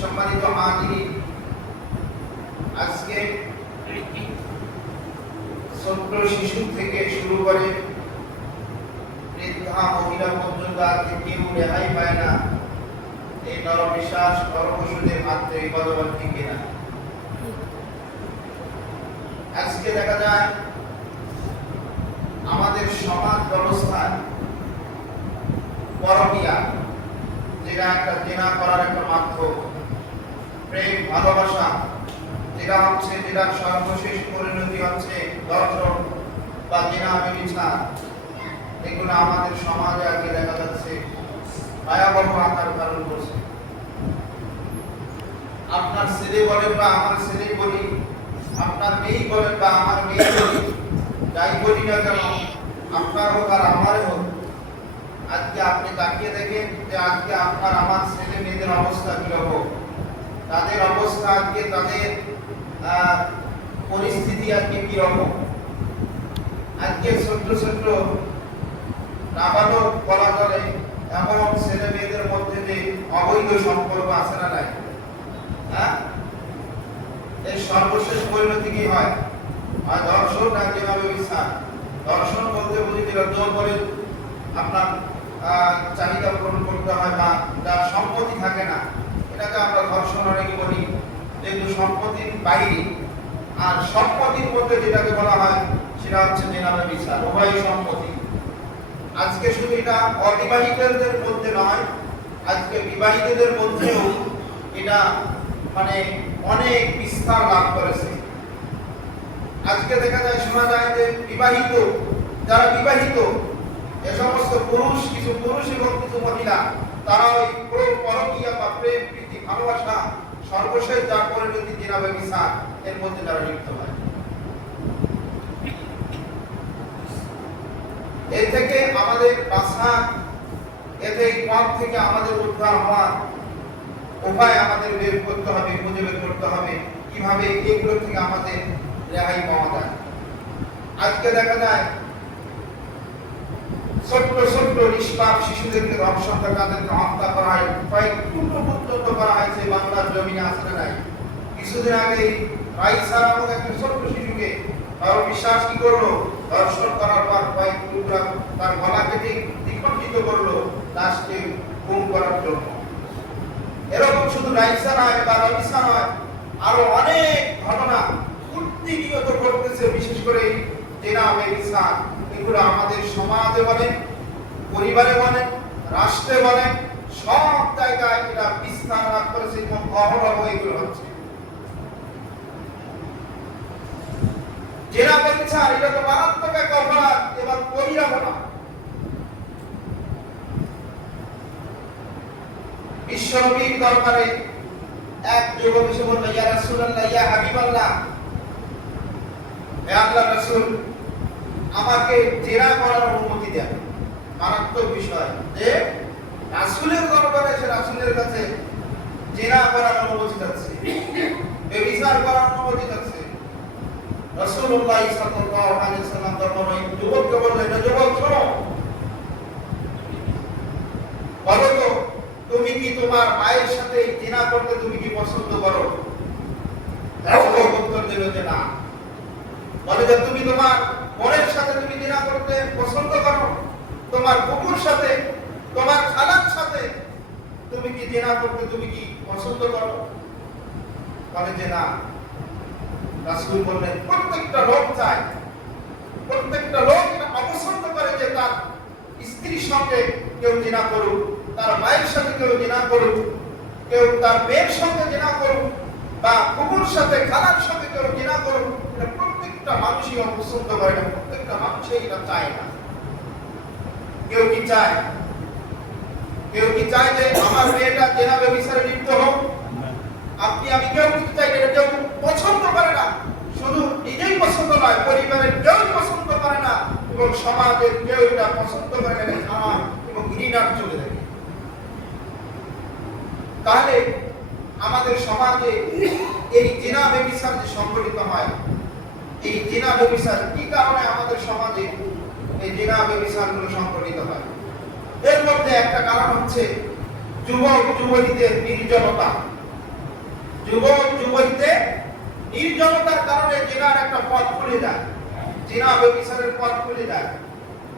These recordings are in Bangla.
সম্মানিত হাজিরিন, আজকে ছোট্ট শিশু থেকে শুরু করে বৃদ্ধা মহিলা পর্যন্ত আজকে কেউ রেহাই পায় না এই নরপিশাচ নরপশুদের হাত থেকে কতবার টিকে না। আজকে দেখা যায় আমাদের সমাজ ব্যবস্থায় পরকীয়া, যেটা একটা জেনা করার একটা মাধ্যম, প্রেম ভালোবাসা যেটা সর্বশেষ পরিণতি হচ্ছে ধর্ষণ বা জেনা ব্যভিচার, এগুলো আমাদের সমাজে আজকে দেখা যাচ্ছে ভয়াবহ আকার ধারণ করছে। আপনার ছেলে বলেন বা আমার ছেলে বলি, আপনার মেয়ে বলেন বা আমার মেয়ে বলি, যাই বলি না কেন, আপনার হোক আর আমার হোক, আজকে আপনি তাকিয়ে দেখেন যে আজকে আপনার আমার ছেলে মেয়েদের অবস্থা কিরকম, তাদের অবস্থা আজকে, তাদের পরিস্থিতি আজকে কিরকম। আজকে ছোট্ট ছোট্ট নাবালক বলা চলে এমন ছেলে মেয়েদের মধ্যে যে অবৈধ সম্পর্ক আছে না নাই, হ্যাঁ, এর সর্বশেষ পরিণতি কি হয়? আর ধর্ষণ না যেভাবে বিচার। ধর্ষণ বলতে বুঝি যেটা জোর করে আপনার চাহিদা পূরণ করতে হয় বা যার সম্পত্তি থাকে না, এটাকে আমরা ধর্ষণ অনেকে বলি, যেহেতু সম্পত্তির বাইরে। আর সম্পত্তির মধ্যে যেটাকে বলা হয় সেটা হচ্ছে জেনাবে বিচার, উভয় সম্পত্তি। আজকে শুধু এটা অবিবাহিতদের মধ্যে নয়, আজকে বিবাহিতদের মধ্যেও এটা মানে অনেক বিস্তার লাভ করেছে। আজকে দেখা যায়, শোনা যায় যে যারা বিবাহিত এ সমস্ত পুরুষ, কিছু পুরুষ এবং কিছু মহিলা, তারা ওই পরকীয়া বা প্রেম প্রীতি ভালোবাসা সর্বশেষ যার পরিণতি জেনাবে বিচার, এর মধ্যে তারা লিপ্ত হয়। এর থেকে আমাদের বাঁচা, এতে পথ থেকে আমাদের উদ্ধার হওয়ার উপায় আমাদের বের করতে হবে, খুঁজে বের করতে হবে কিভাবে এগুলো থেকে আমাদের রেহাই পাওয়া যায়। আজকে দেখা যায় ছোট্ট ছোট্ট নিষ্পাপ শিশুদেরকে ধর্ষণ, তাদেরকে হত্যা করা হয়, কয়েক টুকরো পর্যন্ত করা হয়েছে বাংলার জমিনে, আসলে নাই। কিছুদিন আগে রাইসা নামক একটা ছোট্ট শিশুকে বিশ্বাস কি করলো, ধর্ষণ করার পর কয়েক টুকরা তার গলা কেটে দ্বিখণ্ডিত করলো লাশকে গুম করার জন্য। এরকম শুধু রাইসা নয় বা রবিসা নয়, আরো অনেক ঘটনা প্রতিনিয়ত ঘটতেছে। বিশেষ করে জেনা ব্যভিচার, এগুলো আমাদের সমাজে বলেন, পরিবারে বলেন, রাষ্ট্রে বলেন, সব জায়গায় এটা বিস্তার লাভ করেছে এবং অহরহ এগুলো হচ্ছে। জেনা ব্যভিচার এটা তো মারাত্মক এক অপরাধ এবং পরিণামনা। বিশ্বনবীর দরবারে এক যুবক এসে বলল, ইয়া রাসূলুল্লাহ, ইয়া হাবিবাল্লাহ, হে আল্লাহর রাসূল, আমাকে জেনা করার অনুমতি দেন। মারাত্মক বিষয় যে রাসূলের দরবারে এসে রাসূলের কাছে জেনা করার অনুমতি চাচ্ছে, ব্যভিচার করার অনুমতি চাচ্ছে। রাসূলুল্লাহ সাল্লাল্লাহু আলাইহি ওয়াসাল্লাম তখন ওই যুবককে বললেন, যুবক শোনো, বলো তো তুমি কি তোমার মায়ের সাথে জেনা করতে তুমি কি পছন্দ করো? উত্তর দিল যে না। বলে যে তুমি তোমার বোনের সাথে তুমি জেনা করতে পছন্দ করো? তোমার ফুফুর সাথে, তোমার খালার সাথে তুমি কি জেনা করতে তুমি কি পছন্দ করো? বলে যে না। রাসূল বললেন, প্রত্যেকটা লোক চায়, প্রত্যেকটা লোক এটা অপছন্দ করে যে তার স্ত্রীর সঙ্গে কেউ জেনা করুক, তার মায়ের সাথে কেউ জেনা করুক, কেউ তার মেয়ের সঙ্গে জেনা করুক, বা কুকুর সাথে খালার সাথে কেউ জেনা করুক। এটা প্রত্যেকটা মানুষই অপছন্দ করে না, প্রত্যেকটা মানুষই এটা চায় না। কেউ কি চায়? কেউ কি চায় যে আমার মেয়েটা জেনা ব্যভিচারে লিপ্ত হোক? আপনি আমি কেউ কিছু চাই, এটা কেউ পছন্দ করে না। শুধু নিজেই পছন্দ নয়, পরিবারের কেউ পছন্দ করে না এবং সমাজের কেউ এটা পছন্দ করে না, খারাপ এবং ঘৃণার চলে যায়। তাহলে আমাদের সমাজে এই জেনা ব্যভিচার যে সংঘটিত হয়, এই জেনা ব্যভিচার কি কারণে আমাদের সমাজে এই জেনা ব্যভিচারগুলো সংঘটিত হয়? এর মধ্যে একটা কারণ হচ্ছে যুবক যুবতীদের নির্জনতা। যুবক যুবতীতে নির্জনতার কারণে জেনার একটা পথ খুলে যায়, জেনা ব্যভিচারের পথ খুলে যায়।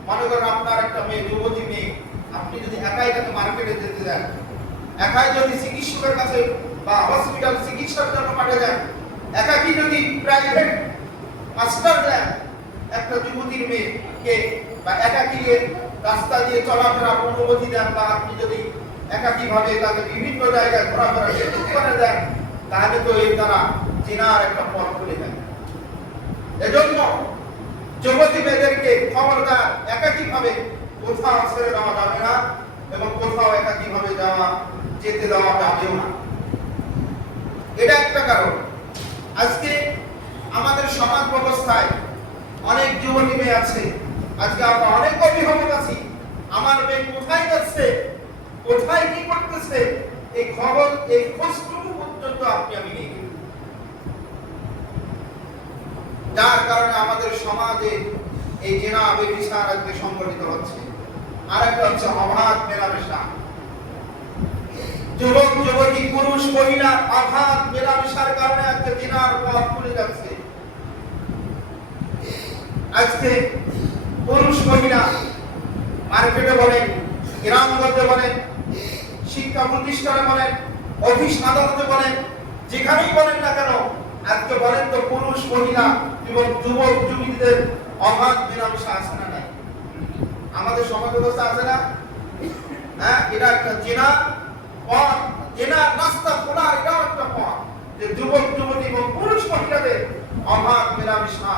মনে করেন আপনার একটা মেয়ে, যুবতী মেয়ে, আপনি যদি একাই তাকে মার্কেটে যেতে দেন, একাই যদি চিকিৎসকের কাছে বা হসপিটাল চিকিৎসার জন্য পাঠিয়ে দেন, একাকি যদি প্রাইভেট মাস্টার দেন একটা যুবতীর মেয়েকে, বা একাকি রাস্তা দিয়ে চলাফেরার অনুমতি দেন, বা আপনি যদি একাকি ভাবে তাকে বিভিন্ন জায়গায় ঘোরাফেরা করে দেন, তাহলে তো এর দ্বারা চেনার একটা পথ খুলে যায়। এজন্য যুবতী মেয়েদেরকে খবরদার একাকি ভাবে কোথাও ছেড়ে দেওয়া যাবে না, এবং কোথাও একাকি ভাবে যেতে দেওয়া যাবেও না। এটা একটা কারণ। আজকে আমাদের সমাজ ব্যবস্থায় অনেক যুবতী মেয়ে আছে, আজকে আমরা অনেক অভিভাবক আছি, আমার মেয়ে কোথায় যাচ্ছে, কোথায় কি করতেছে, এই খবর, এই খোঁজটুকু পর্যন্ত আপনি আমি নেই। যার কারণে আমাদের সমাজে এই জেনা ব্যভিচার আজকে সংগঠিত হচ্ছে। আর একটা হচ্ছে অবাধ মেলামেশা। যুবক যুবতী, পুরুষ মহিলা অবাধ মেলামেশার কারণে আজকে জেনার পথ খুলে যাচ্ছে। আজকে পুরুষ মহিলা মার্কেটে বলেন, গ্রামগঞ্জে বলেন, শিক্ষা প্রতিষ্ঠানে বলেন, অফিস আদালতে বলেন, যেখানেই বলেন না কেন, আজকে বলেন তো পুরুষ মহিলা এবং যুবক যুবতীদের অবাধ মেলামেশা আছে না নাই? আমাদের সমাজ ব্যবস্থা আছে না? হ্যাঁ, এটা একটা জেনা পথ, জেনার রাস্তা খোলার এটাও একটা পথ, যে যুবক যুবতী এবং পুরুষ মহিলাদের অবাধ মেলামেশা,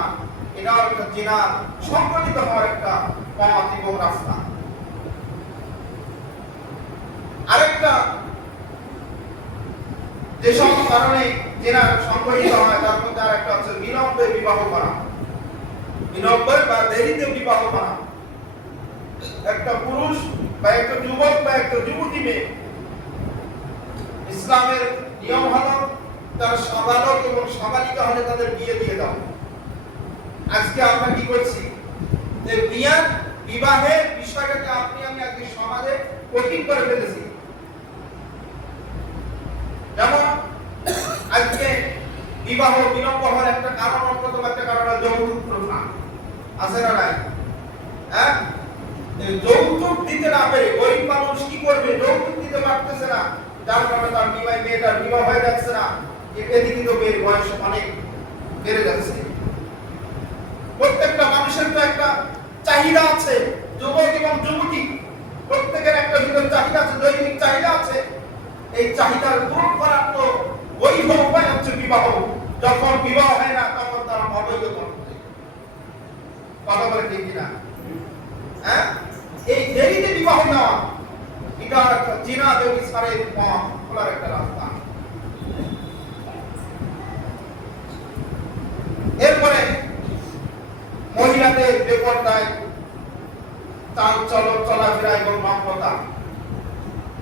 এটাও একটা জেনা সংগঠিত হওয়ার একটা পথ এবং রাস্তা। আরেকটা যেসব কারণে জেনা সংগঠিত হয় তার মধ্যে আরেকটা হচ্ছে বিলম্বে বিবাহ করা, বিলম্বে বা দেরিতে বিবাহ করা। একটা পুরুষ বা একটা যুবক বা একটা যুবতী মেয়ে, ইসলামের নিয়ম হলো তার সাবালক এবং সাবালিকা হলে তাদের বিয়ে দিয়ে দাও। আজকে আমরা কি করছি, যে বিবাহের বিষয়টাকে আপনি আমি আজকে সমাজে কঠিন করে ফেলেছি। যেমন আজকে বিবাহ বিলম্ব হওয়ার একটা কারণ, অন্যতম একটা কারণ হলো যৌতুক প্রথা। আছে না নাই? হ্যাঁ, যৌতুক দিতে না পেরে গরিব মানুষ কি করবে, যৌতুক দিতে পারতেছে না, যার কারণে তার মেয়েটার বিবাহ হয়ে যাচ্ছে না। এদিকে তো মেয়ের বয়স অনেক বেড়ে যাচ্ছে। প্রত্যেকটা মানুষের তো একটা চাহিদা আছে, যুবক এবং যুবতী প্রত্যেকের একটা ভিতর চাহিদা আছে, দৈনিক চাহিদা আছে। এই চাহিদার পূরণ করার তো বৈধ উপায় হচ্ছে বিবাহ। যখন বিবাহ হয় না তখন তারা অবৈধ করছে। কথা বলে ঠিক কিনা? হ্যাঁ, এই দেরিতে বিবাহ নেওয়া, এটা একটা জিনা ব্যভিচারের পথ খোলার একটা রাস্তা। এরপরে মহিলাদের বেপরদায় চাল চলাফেরা এবং নম্রতা,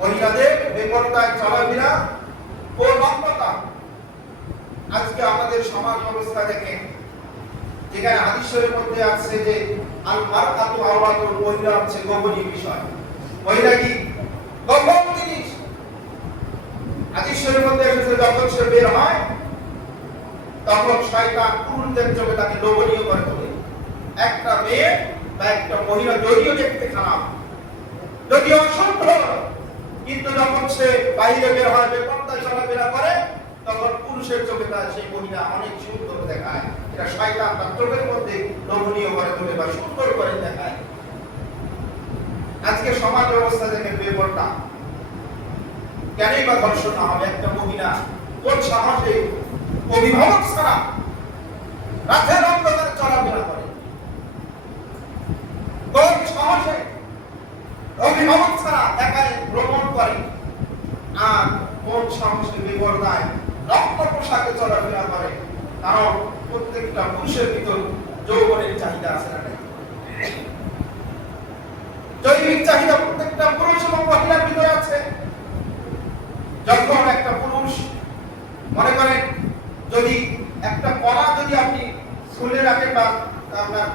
মহিলাদের বেপরদায় চলাফেরা ও নম্রতা। আজকে আমাদের সমাজ ব্যবস্থা দেখেন, যেখানে হাদিসের মধ্যে আছে যে আল মারআতু আওরাতুল, মহিলা হচ্ছে গোপনীয় বিষয়। মহিলা কি গোপন জিনিস। হাদিসের মধ্যে এসেছে যখন সে বের হয় তখন শয়তান পুরুষদের চোখে তাকে লোভনীয় করে তোলে। একটা মেয়ে বা একটা মহিলা যদিও দেখতে খারাপ, যদিও অসুন্দর, কিন্তু যখন সে বাইরে বের হয়, বেপরদায় চলাফেরা করে, তখন পুরুষের চোখে তার সেই মহিলা অনেক সুন্দর দেখায়। এটা শয়তান তার চোখের মধ্যে লোভনীয় করে তোলে বা সুন্দর করে দেখায়। আজকে সমাজ ব্যবস্থা দেখে বেপরদা, কেনই বা ধর্ষণ না হবে? একটা মহিলা কোন সাহসে অভিভাবক ছাড়া রাতের অন্ধকারে চলাফেরা করে? কোন সাহসে অভিভাবক ছাড়া একাই ভ্রমণ করে? আর কোন সাহসে বেপরদায় রক্ত পোশাকে চলাফেরা করে? কারণ প্রত্যেকটা পুরুষের ভিতর যৌবনের চাহিদা আছে না? জৈবিক চাহিদা প্রত্যেকটা পুরুষ এবং মহিলার ভিতরে আছে। যখন একটা পুরুষ মনে করেন, যদি একটা কলা যদি আপনি শুলে রাখেন, বা আপনার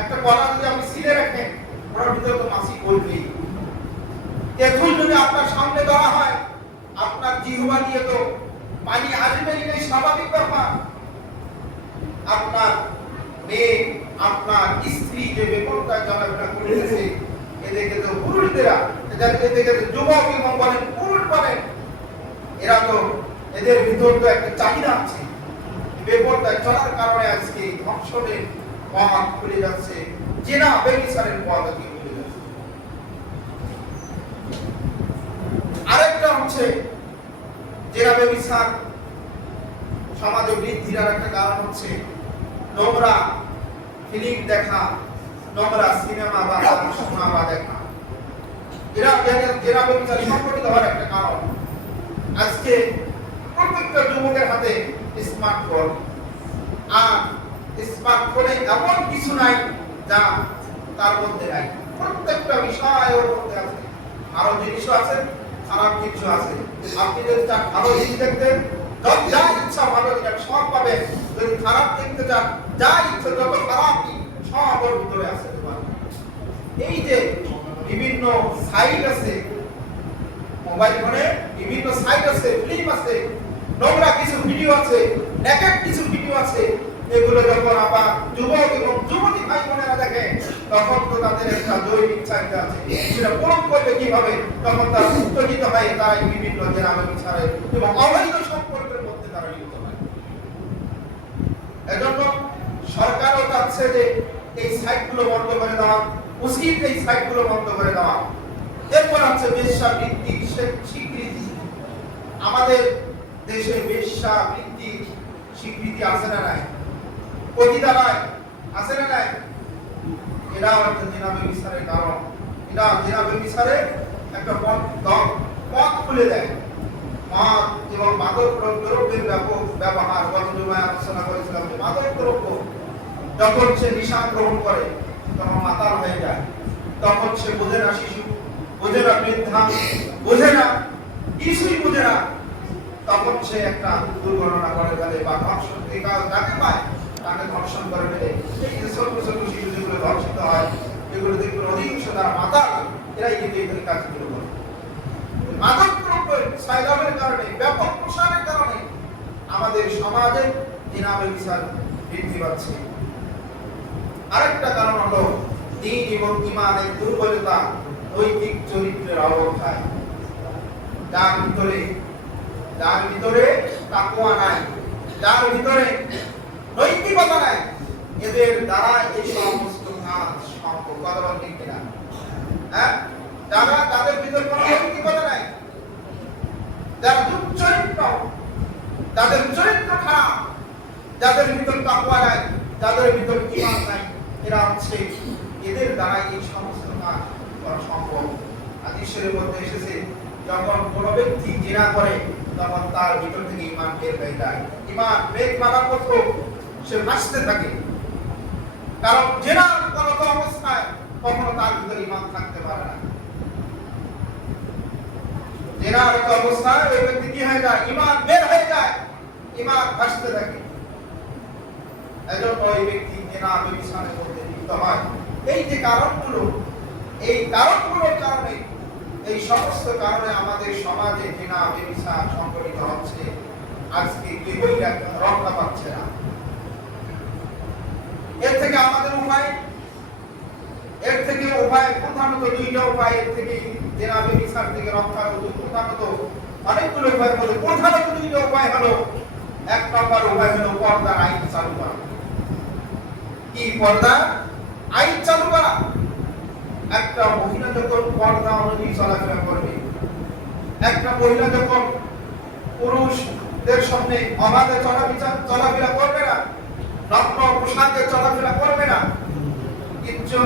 একটা কলা যদি আপনি সিলে রাখেন, ওর ভিতরে তো মাছি বলবেই। তেঁতুল যদি আপনার সামনে দেওয়া হয়, আপনার জিহ্বা দিয়ে তো পানি আসবেই না, স্বাভাবিক ব্যাপার। আপনার মেয়ে, আপনার স্ত্রী যে বেপরোয়া চলাফেরা করতেছে, এদেরকে তো পুরুষদেরা, এদেরকে তো যুবক এবং বলেন পুরুষ বলেন, এরা তো এদের ভিতর তো একটা চাহিদা আছে। বেপরোয়া চলার কারণে আজকে ধর্ষণের পথ খুলে যাচ্ছে, জেনা ব্যভিচারের পথ খুলে যাচ্ছে। আরেকটা হচ্ছে জেনা ব্যভিচার সমাজে বৃদ্ধির আর একটা কারণ হচ্ছে নোংরা ফিল্ম দেখা, নোংরা সিনেমা বা শোনা বা দেখা। এরা জেনা ব্যভিচার সংগঠিত হওয়ার একটা কারণ। আজকে প্রত্যেকটা যুবকের হাতে স্মার্টফোন, আর স্মার্টফোনে এমন কিছু নাই যা তার মধ্যে নাই। প্রত্যেকটা বিষয় ওর মধ্যে আছে। আরো জিনিসও আছে, খারাপ জিনিসও আছে। আপনি যদি চান ভালো জিনিস দেখতে, যা ইচ্ছা ভালো জিনিস সব পাবেন। যদি খারাপ দেখতে চান, যা ইচ্ছা যত খারাপই সব ওর ভিতরে আছে। এই যে বিভিন্ন সাইট আছে, মোবাইল ফোনে বিভিন্ন সাইট আছে, ফিল্ম আছে, নোংরা কিছু ভিডিও আছে, নেকেড কিছু ভিডিও আছে। এগুলো যখন আবার যুবক এবং যুবতী ভাই বোনেরা দেখে, তখন তো তাদের একটা জৈবিক চাহিদা আছে, সেটা পূরণ করবে কিভাবে? তখন তারা উত্তেজিত হয়, তারা বিভিন্ন জেনা ব্যভিচারে এবং অবৈধ সম্পর্কের মধ্যে তারা লিপ্ত হয়। এজন্য সরকারও চাচ্ছে যে এই সাইটগুলো বন্ধ করে দেওয়া উচিত, এই সাইটগুলো বন্ধ করে দেওয়া। এরপর আছে বেশ্যাবৃত্তির স্বীকৃতি। আমাদের দেশে বেশ্যাবৃত্তির স্বীকৃতি আছে না নাই? পতিতালয় আছে না নাই? এটাও একটা জেনা ব্যভিচারের কারণ। এটা জেনা ব্যভিচারের একটা পথ খুলে দেয়। মদ এবং মাদক দ্রব্যের ব্যাপক ব্যবহার, গত জুমায় আলোচনা করেছিলাম যে মাদক দ্রব্য যখন সে নিশা গ্রহণ করে তখন মাতাল হয়ে যায়। তখন সে বোঝে না, শিশু বোঝে না, বৃদ্ধা বোঝে না, কিছুই বোঝে না। তখন সে একটা দুর্ঘটনা করে ফেলে বা ধর্ষণ যাকে পায় তাকে ধর্ষণ করে ফেলে। এই যে ছোট ছোট শিশু যেগুলো ধর্ষিত হয়, এগুলো দেখবেন অধিকাংশ তারা মাতাল, এরাই কিন্তু এই কাজগুলো করে। মাদক দ্রব্যের সাইলামের কারণে, ব্যাপক প্রসারের কারণে আমাদের সমাজে জেনা ব্যভিচার বৃদ্ধি পাচ্ছে। আরেকটা কারণ হলো দ্বীন এবং ঈমানের দুর্বলতা, নৈতিক চরিত্রের অবক্ষয়। যার ভিতরে তাকওয়া নাই, যার ভিতরে নৈতিকতা নাই, এদের দ্বারা এই সমস্ত কাজ সম্ভব। কথা বলেন ঠিক কিনা? হ্যাঁ, যাদের ভিতরে কোনো নৈতিকতা নাই, যারা দুশ্চরিত্র, যাদের চরিত্র খারাপ, যাদের ভিতর তাকওয়া নাই, যাদের ভিতর ঈমান নাই, এরা হচ্ছে এদের দ্বারা এই সমস্ত কাজ করা সম্ভব। হাদিসের মধ্যে এসেছে যখন কোনো ব্যক্তি জিনা করে তখন তার ভিতর থেকে ঈমান বের হয়ে যায়। ঈমান বের করার মতো সে ভাসতে থাকে, কারণ জিনার করত অবস্থায় কখনো তার ভিতরে ঈমান থাকতে পারে না। জিনার অবস্থায় ওই ব্যক্তি কি হয়ে যায়? ঈমান বের হয়ে যায়, ঈমান ভাসতে থাকে। এজন্য ওই ব্যক্তি জেনা ব্যভিচারের মধ্যে লিপ্ত হয়। এই যে কারণগুলো, এই কারণগুলোর কারণে, এই সমস্ত কারণে আমাদের সমাজে জেনা ব্যভিচার সংঘটিত হচ্ছে। আজকে কেউই রক্ষা পাচ্ছে না। এর থেকে আমাদের উপায়, প্রধানত দুইটা উপায়। এর থেকে জেনা ব্যভিচার থেকে রক্ষার প্রধানত অনেকগুলো উপায় বলে, প্রধানত দুইটা উপায় হলো, এক নম্বর উপায় হলো পর্দার আইন চালু করা। কি পর্দা আইন চালু করা? একটা মহিলা যখন পর্দা অনুযায়ী চলাফেরা করবে, একটা মহিলা যখন পুরুষদের সামনে অবাধে চলাফেরা করবে না, নগ্ন পোশাকে চলাফেরা করবে না, কিচ্ছু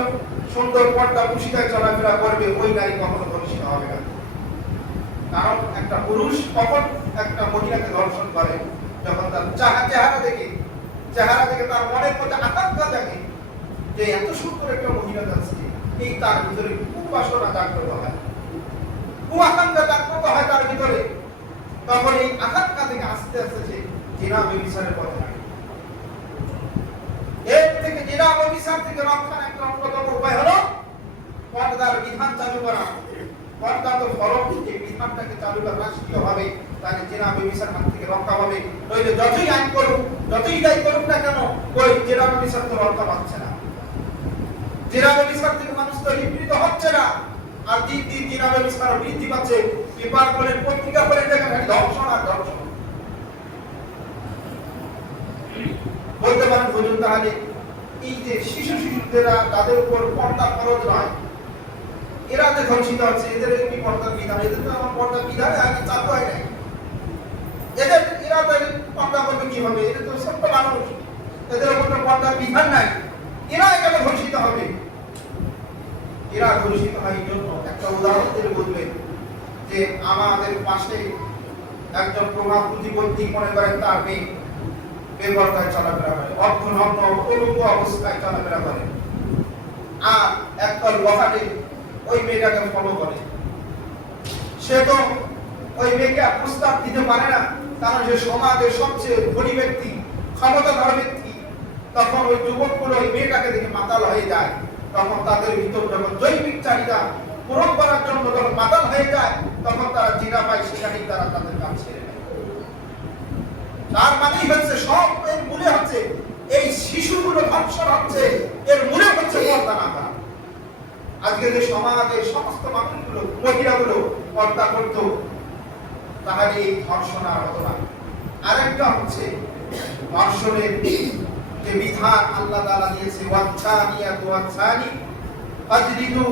সুন্দর পর্দা পুশিদায় চলাফেরা করবে, ওই নারী কখনো ধর্ষিত হবে না। কারণ একটা পুরুষ কখন একটা মহিলাকে ধর্ষণ করে? যখন তার চেহারা দেখে তার মনের মধ্যে আকাঙ্ক্ষা থাকে যে এত সুন্দর একটা মহিলা যাচ্ছে, এই তার ভিতরে কুবাসনা জাগ্রত হয়, কুআকাঙ্ক্ষা জাগ্রত হয় তার ভিতরে। তখন এই আকাঙ্ক্ষা থেকে আস্তে আস্তে সে জেনা ব্যভিচারের পথে লাগে। এর থেকে জেনা ব্যভিচার থেকে রক্ষার একটা অন্যতম উপায় হলো পর্দার বিধান চালু করা। পর্দা তো ফরজ, এই বিধানটাকে চালু করা রাষ্ট্রীয়ভাবে, তাহলে জেনা ব্যভিচার হাত থেকে রক্ষা হবে। নইলে যতই আইন করুক, যতই দায়ী করুক না কেন, ওই জেনা ব্যভিচার তো রক্ষা পাচ্ছে না। জেনা ব্যভিচার থেকে মানুষ তো নিবৃত্ত হচ্ছে না, আর দিন দিন জেনা ব্যভিচার বৃদ্ধি পাচ্ছে। পেপার বলেন, পত্রিকা বলেন, দেখেন ধর্ষণ আর ধর্ষণ। বলতে পারেন হুজুর, তাহলে এই যে শিশুরা তাদের উপর পর্দা ফরজ নয়, এরা যে ধর্ষিত হচ্ছে, এদের কি পর্দার বিধান? এদের তো আমার পর্দার বিধানে আগে চালু হয় নাই। এরা পর্দা করবে কিভাবে? এদের তো ছোট্ট মানুষ, এদের উপর পর্দার বিধান নাই, এরা এখানে ধর্ষিত হবে। এরা ধর্ষিত হয় এই জন্য একটা উদাহরণ দিয়ে বলবেন যে আমাদের পাশে একজন প্রভাব প্রতিপত্তি মনে করেন তার মেয়ে বেপরদায় চলাফেরা করে, অর্ধনগ্ন অলুঙ্গ অবস্থায় চলাফেরা করে, আর একদল লোহাটে ওই মেয়েটাকে ফলো করে। সে তো ওই মেয়েকে প্রস্তাব দিতে পারে না, কারণ সে সমাজের সবচেয়ে ধনী ব্যক্তি, ক্ষমতাধর ব্যক্তি। তখন ওই যুবকগুলো ওই মেয়েটাকে দেখে মাতাল হয়ে যায়। তখন তাদের ভিতর যখন জৈবিক চাহিদা পূরণ করার জন্য যখন মাতাল হয়ে যায়, তখন তারা জিনা পায়, সেখানেই তারা তাদের কাজ ছেড়ে দেয়। তার মানেই হচ্ছে সব এর মূলে হচ্ছে এই শিশুগুলো ধর্ষণ হচ্ছে, এর মূলে হচ্ছে পর্দা না করা। আজকে যে সমাজের সমস্ত মানুষগুলো, মহিলাগুলো পর্দা করত, তাহলে এই ধর্ষণ আর হতো না। আরেকটা হচ্ছে ধর্ষণের যে বিধান আল্লাহ তাআলা দিয়েছে, ওয়াচ্ছানিয়াতু ওয়াচ্ছানি ফাজলিদু,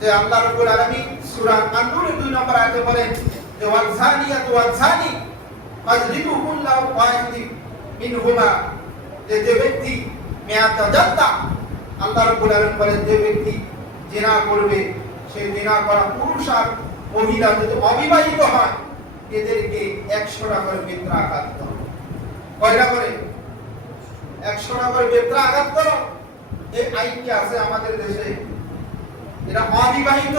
যে আল্লাহ রাব্বুল আলামিন সূরা আন-নূরের 2 নম্বর আয়াতে বলেন যে ওয়াচ্ছানিয়াতু ওয়াচ্ছানি ফাজলিদু কুল্লা ওয়াহিদিন মিনহুমা, যে ব্যক্তি মিয়াতা জাত্তা, আল্লাহ রাব্বুল আলামিন বলেন যে ব্যক্তি জিনা করবে, সে জিনা করা পুরুষ আর মহিলা যদি অবিবাহিত হয়, এদেরকে 100টা করে বেত্রাঘাত করো। কয়টা করে? 100টা করে বেত্রাঘাত করো। এই আইনটি আছে আমাদের দেশে। এটা অবিবাহিত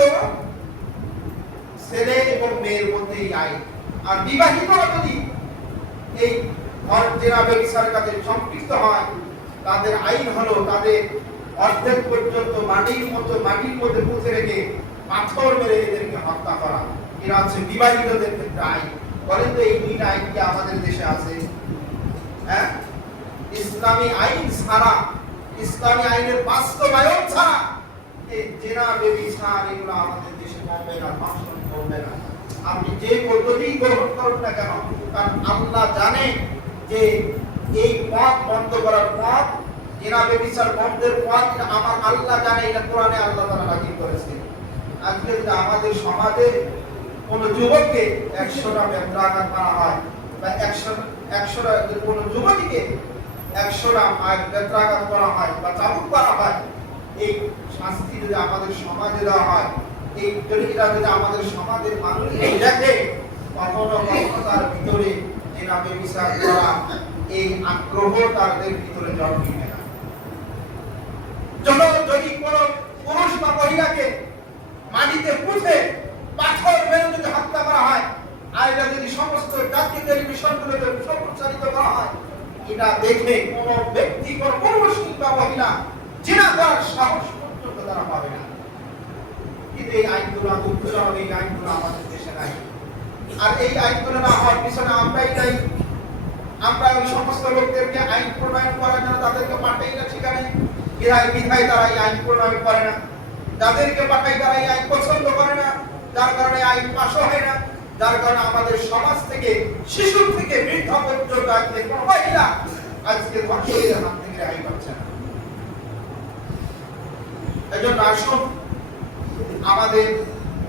ছেলে এবং মেয়ের মধ্যে এই আইন। আর বিবাহিতরা যদি এই জিনা ব্যভিচারের কাজে সম্পৃক্ত হয়, তাদের আইন হলো তাদের অর্ধেক পর্যন্ত মাটির মধ্যে পুঁতে রেখে পাথর মেরে এদেরকে হত্যা করা। এরা হচ্ছে বিবাহিতদের ক্ষেত্রে আইন। বলেন তো এই দুইটা আইন কি আমাদের দেশে আছে? হ্যাঁ, ইসলামী আইন ছাড়া, ইসলামী আইনের বাস্তবায়ন ছাড়া এই জিনা ব্যভিচার এগুলো আমাদের দেশে কমবে না, ধর্ষণ কমবে না। আপনি যে পদ্ধতি গ্রহণ করুন না কেন, কারণ আল্লাহ জানে যে এই পথ বন্ধ করার পথ, জিনা ব্যভিচার বন্ধের পথ আমার আল্লাহ জানে। এটা কোরআনে আল্লাহ তাআলা নাযিল করেছেন। আজকে যদি আমাদের সমাজে কোন যুবককে 100টা বেত্রাঘাত করা হয়, বা 100টা কোন যুবতীকে 100টা বেত্রাঘাত করা হয় বা চাবুক করা হয়, এই শাস্তি যদি আমাদের সমাজে দেওয়া হয়, এই যদি আমাদের সমাজের মানুষ দেখে, কখনো তার ভিতরে জিনা ব্যভিচার করা এই আগ্রহ তাদের ভিতরে জন্মে না। যদি কোন পুরুষ বা মহিলাকে মাটিতে পুঁতে পাথর মেরে যদি হত্যা করা হয়, আর এটা যদি সমস্ত জাতীয় টেলিভিশনগুলোতে প্রচারিত করা হয়, এটা দেখে কোন ব্যক্তি, কোন পুরুষ কিংবা মহিলা জিনা করার সাহস পর্যন্ত তারা পাবে না। কিন্তু এই আইনগুলো এই আইনগুলো আমাদের দেশে নাই। আর এই আইনগুলো না হওয়ার পিছনে আমরাই দায়ী। আমরা ওই সমস্ত লোকদেরকে আইন প্রণয়ন করার জন্য তাদেরকে পাঠাই না সেখানে, বিধায় তারা এই আইন প্রণয়ন করে না। যাদেরকে পাঠাই তারা এই আইন পছন্দ করে না, যার কারণে আইন পাশ হয় না। যার কারণে আমাদের সমাজ থেকে, শিশু থেকে বৃদ্ধ পর্যন্ত আজকে কোন মহিলা আজকে ধর্ষণের হাত থেকে রেহাই পাচ্ছে না। এজন্য আসুন, আমাদের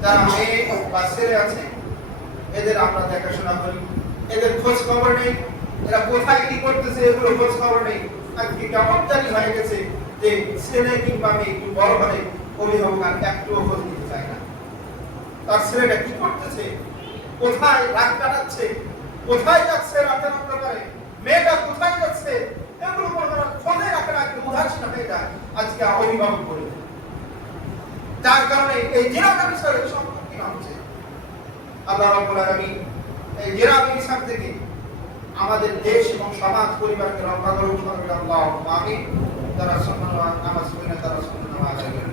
যারা মেয়ে বা ছেলে আছে, এদের আমরা দেখাশোনা করি, এদের খোঁজ খবর নেই, এরা কোথায় কি করতেছে এগুলো খোঁজ খবর নেই। আজকে কেমন জানি হয়ে গেছে যে ছেলে কিংবা মেয়ে একটু বড় হলে অভিভাবক আর একটুও খোঁজ নিতে চায় না। তার ছেলেটা কি করতেছে, কোথায় রাত কাটাচ্ছে, কোথায় যাচ্ছে রাতের অন্ধকারে, মেয়েটা কোথায় যাচ্ছে, এগুলো খোঁজে রাখে না, একটু উদাসীন হয়ে যায় আজকে অভিভাবক বলে। যার কারণে এই জিনা ব্যভিচারের সম্মুখীন হচ্ছে। আল্লাহ রাব্বুল আলামিন এই জিনা ব্যভিচার থেকে আমাদের দেশ এবং সমাজ পরিবারকে রক্ষা করুন। আল্লাহুম্মা আমিন। যারা সুন্নাত নামাজ পড়েন তারা সুন্নাত নামাজ আদায় করেন।